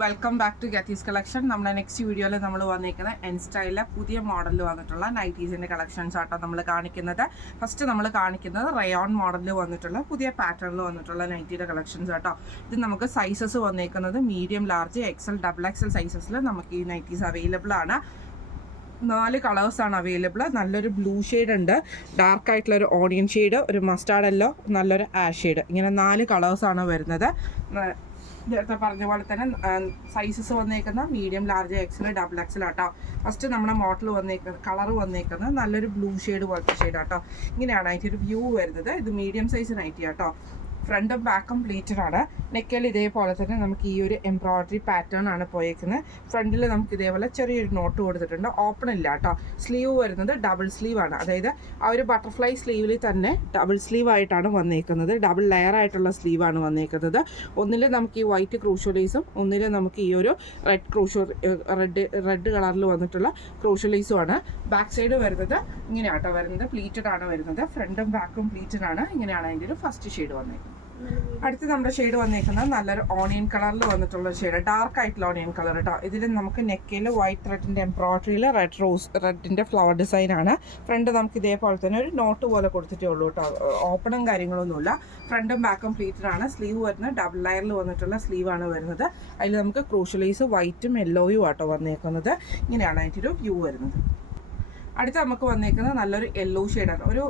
Welcome back to ഗത്തീസ് collection. നമ്മുടെ next വീഡിയോയിൽ നമ്മൾ വന്നിരിക്കുന്നത് എൻ സ്റ്റൈലിലെ പുതിയ മോഡലിൽ വന്നിട്ടുള്ള നൈറ്റീസിൻ്റെ കളക്ഷൻസ് ആട്ടോ നമ്മൾ കാണിക്കുന്നത്. ഫസ്റ്റ് നമ്മൾ കാണിക്കുന്നത് റയോൺ മോഡലിൽ വന്നിട്ടുള്ള പുതിയ പാറ്റേണിൽ വന്നിട്ടുള്ള നൈറ്റിയുടെ കളക്ഷൻസ് ആട്ടോ. ഇത് നമുക്ക് സൈസസ് വന്നിരിക്കുന്നത് medium, large, XL, double XL സൈസസിൽ നമുക്ക് ഈ നൈറ്റീസ് അവൈലബിൾ ആണ്. 4 കളേഴ്സാണ് അവൈലബിൾ. നല്ലൊരു ബ്ലൂ ഷെയ്ഡ് ഉണ്ട്, ഡാർക്ക് ആയിട്ടുള്ള ഒരു ഓണിയൻ ഷെയ്ഡ്, ഒരു മസ്റ്റാർഡ് യെല്ലോ, നല്ലൊരു ആഷ് ഷെയ്ഡ്. ഇങ്ങനെ 4 കളേഴ്സാണ് വരുന്നത്. നേരത്തെ പറഞ്ഞ പോലെ തന്നെ സൈസസ് വന്നേക്കുന്ന medium, large, XL, double XL ആട്ടോ. ഫസ്റ്റ് നമ്മുടെ മോഡൽ കളർ വന്നേക്കുന്നത് നല്ലൊരു ബ്ലൂ ഷെയ്ഡ് പോലത്തെ ഷെയ്ഡ് ആട്ടോ. ഇങ്ങനെയാണ് അതിൻ്റെ ഒരു വ്യൂ വരുന്നത്. ഇത് മീഡിയം സൈസ് നൈറ്റി ആട്ടോ. ഫ്രണ്ടും ബാക്കും പ്ലീറ്റഡ് ആണ്. നെക്കിൽ ഇതേപോലെ തന്നെ നമുക്ക് ഈ ഒരു എംബ്രോയിഡറി പാറ്റേൺ ആണ് പോയേക്കുന്നത്. ഫ്രണ്ടിൽ നമുക്ക് ഇതേപോലെ ചെറിയൊരു നോട്ട് കൊടുത്തിട്ടുണ്ട്. ഓപ്പൺ ഇല്ല കേട്ടോ. സ്ലീവ് വരുന്നത് ഡബിൾ സ്ലീവ് ആണ്. അതായത് ആ ഒരു ബട്ടർഫ്ലൈ സ്ലീവിൽ തന്നെ ഡബിൾ സ്ലീവ് ആയിട്ടാണ് വന്നേക്കുന്നത്. ഡബിൾ ലെയർ ആയിട്ടുള്ള സ്ലീവാണ് വന്നേക്കുന്നത്. ഒന്നിൽ നമുക്ക് ഈ വൈറ്റ് ക്രൂഷ്യലൈസും ഒന്നിൽ നമുക്ക് ഈ ഒരു റെഡ് കളറിൽ വന്നിട്ടുള്ള ക്രൂഷ്യലൈസും ആണ്. ബാക്ക് സൈഡ് വരുന്നത് ഇങ്ങനെയാട്ടോ വരുന്നത്. പ്ലീറ്റഡ് ആണ് വരുന്നത്. ഫ്രണ്ടും ബാക്കും പ്ലീറ്റഡ് ആണ്. ഇങ്ങനെയാണ് അതിൻ്റെ ഒരു ഫസ്റ്റ് ഷെയ്ഡ് വന്നേക്കുന്നത്. അടുത്ത് നമ്മുടെ ഷെയ്ഡ് വന്നേക്കുന്നത് നല്ലൊരു ഓണിയൻ കളറിൽ വന്നിട്ടുള്ള ഷെയ്ഡ്, ഡാർക്ക് ആയിട്ടുള്ള ഓണിയൻ കളർ കേട്ടോ. ഇതിൽ നമുക്ക് നെക്കിൽ വൈറ്റ് ത്രെഡിൻ്റെ എംബ്രോയിഡറിയിൽ റെഡിൻ്റെ ഫ്ലവർ ഡിസൈൻ ആണ്. ഫ്രണ്ട് നമുക്ക് ഇതേപോലെ തന്നെ ഒരു നോട്ട് പോലെ കൊടുത്തിട്ടേ ഉള്ളൂ കേട്ടോ. ഓപ്പണും കാര്യങ്ങളൊന്നുമില്ല. ഫ്രണ്ടും ബാക്കും പ്ലീറ്റഡ് ആണ്. സ്ലീവ് വരുന്നത് ഡബിൾ ലെയറിൽ വന്നിട്ടുള്ള സ്ലീവാണ് വരുന്നത്. അതിൽ നമുക്ക് ക്രൂഷ്യലൈസ് വൈറ്റും യെല്ലോയും ആട്ടോ വന്നേക്കുന്നത്. ഇങ്ങനെയാണ് അതിൻ്റെ ഒരു വ്യൂ വരുന്നത്. അടുത്ത് നമുക്ക് വന്നേക്കുന്നത് നല്ലൊരു യെല്ലോ ഷെയ്ഡാണ്. ഒരു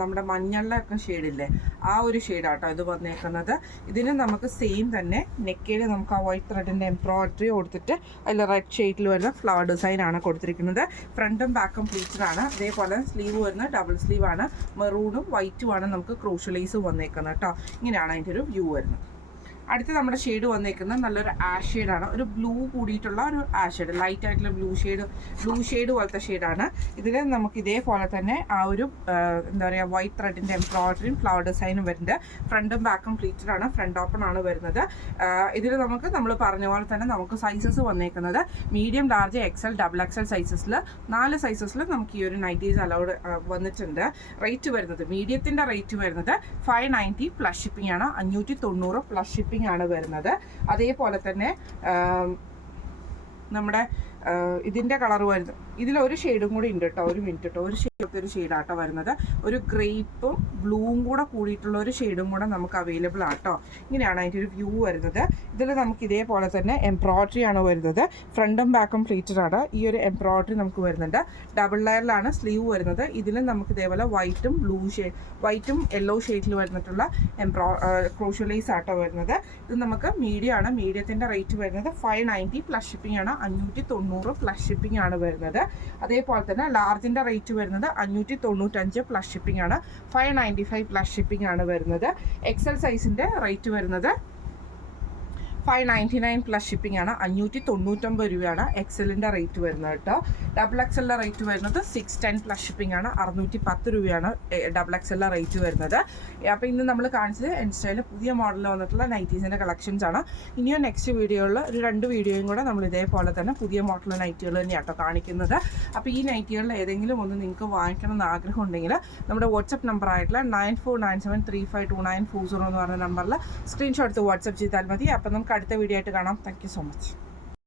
നമ്മുടെ മഞ്ഞളിലൊക്കെ ഷെയ്ഡില്ലേ, ആ ഒരു ഷെയ്ഡാട്ടോ ഇത് വന്നേക്കുന്നത്. ഇതിന് നമുക്ക് സെയിം തന്നെ നെക്കിൽ നമുക്ക് ആ വൈറ്റ് ത്രെഡിൻ്റെ എംബ്രോയിഡറി കൊടുത്തിട്ട് അതിൽ റെഡ് ഷെയ്ഡിൽ വരുന്ന ഫ്ലവർ ഡിസൈനാണ് കൊടുത്തിരിക്കുന്നത്. ഫ്രണ്ടും ബാക്കും പ്ലീറ്റഡാണ്. അതേപോലെ സ്ലീവ് വരുന്നത് ഡബിൾ സ്ലീവാണ്. മെറൂണും വൈറ്റുമാണ് നമുക്ക് ക്രൂഷ്യലൈസ് വന്നേക്കുന്നത് കേട്ടോ. ഇങ്ങനെയാണ് അതിൻ്റെ ഒരു വ്യൂ വരുന്നത്. അടുത്ത് നമ്മുടെ ഷെയ്ഡ് വന്നേക്കുന്നത് നല്ലൊരു ആഷ് ഷെയ്ഡാണ്. ഒരു ബ്ലൂ കൂടിയിട്ടുള്ള ഒരു ആഷ് ഷെയ്ഡ്, ലൈറ്റ് ആയിട്ടുള്ള ബ്ലൂ ഷെയ്ഡ് പോലത്തെ ഷെയ്ഡാണ്. ഇതിൽ നമുക്ക് ഇതേപോലെ തന്നെ ആ ഒരു എന്താ പറയുക വൈറ്റ് ത്രെഡിൻ്റെ എംബ്രോയിഡറിയും ഫ്ലവർ ഡിസൈനും വരുന്നുണ്ട്. ഫ്രണ്ടും ബാക്കും പ്ലീറ്റഡ് ആണ്. ഫ്രണ്ട് ഓപ്പൺ ആണ് വരുന്നത്. ഇതിൽ നമ്മൾ പറഞ്ഞ പോലെ തന്നെ നമുക്ക് സൈസസ് വന്നേക്കുന്നത് medium, large, XL, double XL സൈസസിൽ 4 സൈസസിൽ നമുക്ക് ഈ ഒരു നൈറ്റീസ് അലൗഡ് വന്നിട്ടുണ്ട്. റേറ്റ് വരുന്നത് മീഡിയത്തിൻ്റെ റേറ്റ് വരുന്നത് 590 പ്ലസ് ഷിപ്പിംഗ് ആണ്. 590 പ്ലസ് ഷിപ്പിംഗ് ആണ് വരുന്നത്. അതേപോലെ തന്നെ നമ്മുടെ ഇതിൻ്റെ കളർ വരുന്നത് ഇതിലൊരു ഷെയ്ഡും കൂടി ഉണ്ട് കേട്ടോ. ഒരു മിനിറ്റ് കേട്ടോ. ഒരു ഷെയ്ഡാട്ടോ വരുന്നത്. ഒരു ഗ്രേപ്പും ബ്ലൂവും കൂടെ കൂടിയിട്ടുള്ള ഒരു ഷെയ്ഡും കൂടെ നമുക്ക് അവൈലബിൾ ആട്ടോ. ഇങ്ങനെയാണ് അതിൻ്റെ ഒരു വ്യൂ വരുന്നത്. ഇതിൽ നമുക്ക് ഇതേപോലെ തന്നെ എംബ്രോയിഡറി ആണ് വരുന്നത്. ഫ്രണ്ടും ബാക്കും പ്ലീറ്റഡ് ആണ്. ഈ ഒരു എംബ്രോയിഡറി നമുക്ക് വരുന്നുണ്ട്. ഡബിൾ ലെയറിലാണ് സ്ലീവ് വരുന്നത്. ഇതിൽ നമുക്ക് ഇതേപോലെ വൈറ്റും യെല്ലോ ഷെയ്ഡിൽ വരുന്നിട്ടുള്ള ക്രൂഷ്യലൈസ് ആട്ടോ വരുന്നത്. ഇത് നമുക്ക് മീഡിയം ആണ്. മീഡിയത്തിൻ്റെ റേറ്റ് വരുന്നത് 590 പ്ലസ് ഷിപ്പിംഗ് ആണ്. 590 പ്ലസ് ഷിപ്പിംഗ് ആണ് വരുന്നത്. അതേപോലെ തന്നെ ലാർജിൻ്റെ റേറ്റ് വരുന്നത് 595 പ്ലസ് ഷിപ്പിംഗ് ആണ്. 595 പ്ലസ് ഷിപ്പിംഗ് ആണ് വരുന്നത്. എക്സൽ സൈസിൻ്റെ റേറ്റ് വരുന്നത് 599 പ്ലസ് ഷിപ്പിംഗ് ആണ്. 599 രൂപയാണ് എക്സലിൻ്റെ റേറ്റ് വരുന്നത് കേട്ടോ. ഡബിൾ എക്സലിൻ്റെ റേറ്റ് വരുന്നത് 610 പ്ലസ് ഷിപ്പിംഗ് ആണ്. 610 രൂപയാണ് ഡബിൾ എക്സലിൻ്റെ റേറ്റ് വരുന്നത്. അപ്പോൾ ഇന്ന് നമ്മൾ കാണിച്ചത് എൻ സ്റ്റൈലിൽ പുതിയ മോഡലിൽ വന്നിട്ടുള്ള നൈറ്റീസിൻ്റെ കളക്ഷൻസ് ആണ്. ഇനിയും നെക്സ്റ്റ് വീഡിയോയിൽ ഒരു 2 വീഡിയോയും കൂടെ നമ്മൾ ഇതേപോലെ തന്നെ പുതിയ മോഡൽ നൈറ്റികൾ തന്നെയാണ് കേട്ടോ കാണിക്കുന്നത്. അപ്പോൾ ഈ നൈറ്റികളിൽ ഏതെങ്കിലും ഒന്ന് നിങ്ങൾക്ക് വാങ്ങിക്കണം എന്ന് ആഗ്രഹം ഉണ്ടെങ്കിൽ നമ്മുടെ വാട്സപ്പ് നമ്പർ ആയിട്ടുള്ള 9497352940 എന്ന് പറഞ്ഞ നമ്പറിൽ സ്ക്രീൻഷോട്ട് എടുത്ത് വാട്സപ്പ് ചെയ്താൽ മതി. അപ്പോൾ നമുക്ക് അടുത്ത വീഡിയോ ആയിട്ട് കാണാം. Thank you so much.